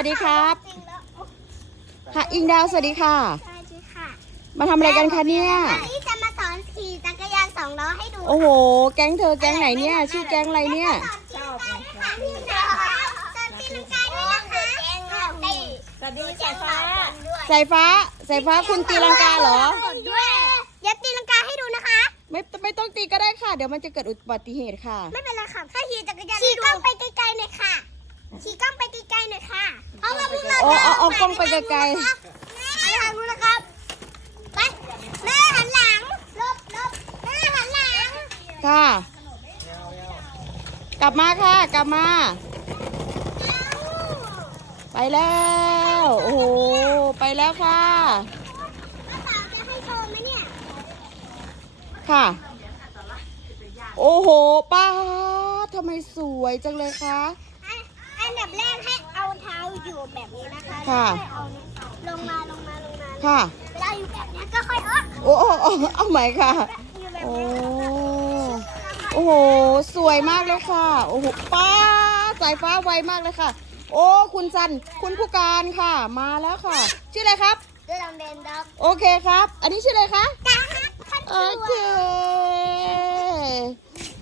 วัสดีครับค่ะอิงดาวสวัสดีค่ะ สวัสดีค่ะ มาทำอะไรกันคะเนี่ยวันนี้จะมาสอนขี่จักรยานสองล้อให้ดู โอ้โห แก๊งเธอแก๊งไหนเนี่ย ชื่อแก๊งอะไรเนี่ยสอนตีลังกาด้วยค่ะสอนตีลังกาด้วยนะคะตีสวัสดีสายฟ้าสายฟ้าสายฟ้าคุณตีลังกาเหรอด้วยเดี๋ยวตีลังกาให้ดูนะคะ ไม่ไม่ต้องตีก็ได้ค่ะ เดี๋ยวมันจะเกิดอุบัติเหตุค่ะ ไม่เป็นไรค่ะแค่ขี่จักรยานขี่กล้องไปไกลๆหน่อยค่ะ ขี่กล้องไปไกลๆหน่อยค่ะเพราะว่าพวกเราโอ้เอาเอากล้องไปไกลๆ ไปทางนู้นนะครับไปแม่หันหลังลบลบแม่หันหลังค่ะ กลับมาค่ะ กลับมา ไปแล้ว โอ้โห ไปแล้วค่ะป้าสาวจะให้โชว์ไหมเนี่ยค่ะ โอ้โห ป้าดทำไมสวยจังเลยคะ อันอันดับแรกให้เอาเท้าอยู่แบบนี้นะคะค่ะแล้วค่อยเอาลงมาลงมาลงมาค่ะ เวลาอยู่แบบนี้ก็ค่อยเออโอ้โอ้โอ้เอาใหม่ค่ะ อยู่แบบโอ้นี้โอ้โห สวยมากเลยค่ะ โอ้โหป้าสายฟ้าไวมากเลยค่ะ โอ้ คุณซัน คุณผู้การค่ะ มาแล้วค่ะ ชื่ออะไรครับเดินเดินด็อกโอเคครับ อันนี้ชื่ออะไรคะ จ้าขั้นโอตัวเค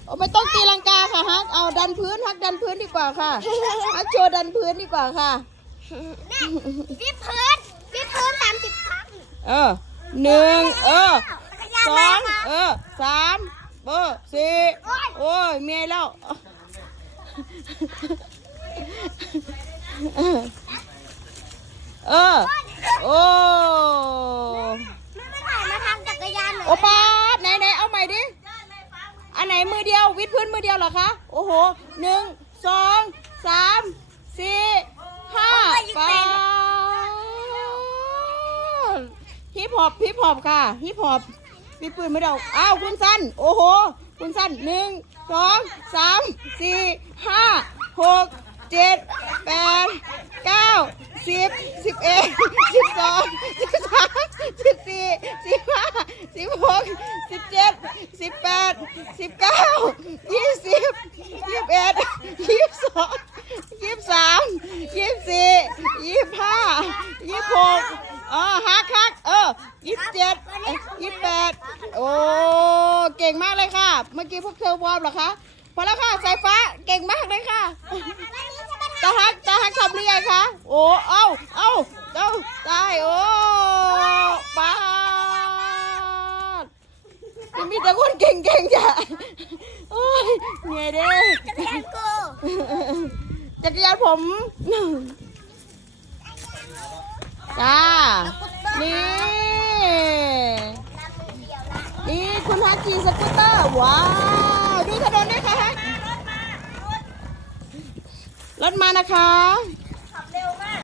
โอ้ไม่ต้องตีลังกาค่ะฮักเอาดั นพื้นฮักดันพื้นดีกว่าค่ะฮักโชว์ดันพื้นดีกว่าค่ะเนี่ยวิดพื้นวิดพื้นสามสิบครั้งเออหนึ่งเออจักรยานสอมางค่ะเออสามเออสี่โอ้ยเมียแล้วเออโอ้ไม่ไม่ถ่ายมาทำจักรยานหน่อยโอป้าดไหนไหนเอาใหม่ดิ อันไหน มือเดียว วิดพื้นมือเดียวเหรอคะ โอ้โหหนึ่งสองสามสี่ห้าปาฮิปฮอปฮิปฮอปค่ะฮิปฮอปวิดพื้นมือเดียวอ้าวคุณสั้นโอ้โห คุณสั้นหนึ่งสองสามสี่ห้าหกเจ็ดแปดเก้าสิบสิบเอ็ดสิบสองสิบสามสิบสี่สิบห้า สิบหกสิบเจ็ดสิบแปดสิบเก้ายี่สิบยี่สิบเอ็ดยี่สิบสองยี่สิบสามยี่สิบสี่ยี่สิบห้ายี่สิบหกอ๋อฮักฮักเออยี่สิบเจ็ดยี่สิบแปดโอ้เก่งมากเลยค่ะ เมื่อกี้พวกเธอวอร์มเหรอคะพอแล้วค่ะสายฟ้าเก่งมากเลยค่ะตาฮักตาฮักทำหรือยังคะโอ้เอ้าเอ้าเอ้าตายโอ้ป้าดจะ มีแต่คนเก่งๆจ้ะโอ้ยเหนื่อยเด้จักรยานกูจักรยานผมจ้านี่ นี่คุณฮักขี่สกูตเตอร์ ว้าว ดูถนนด้วยค่ะฮักรถมานะคะ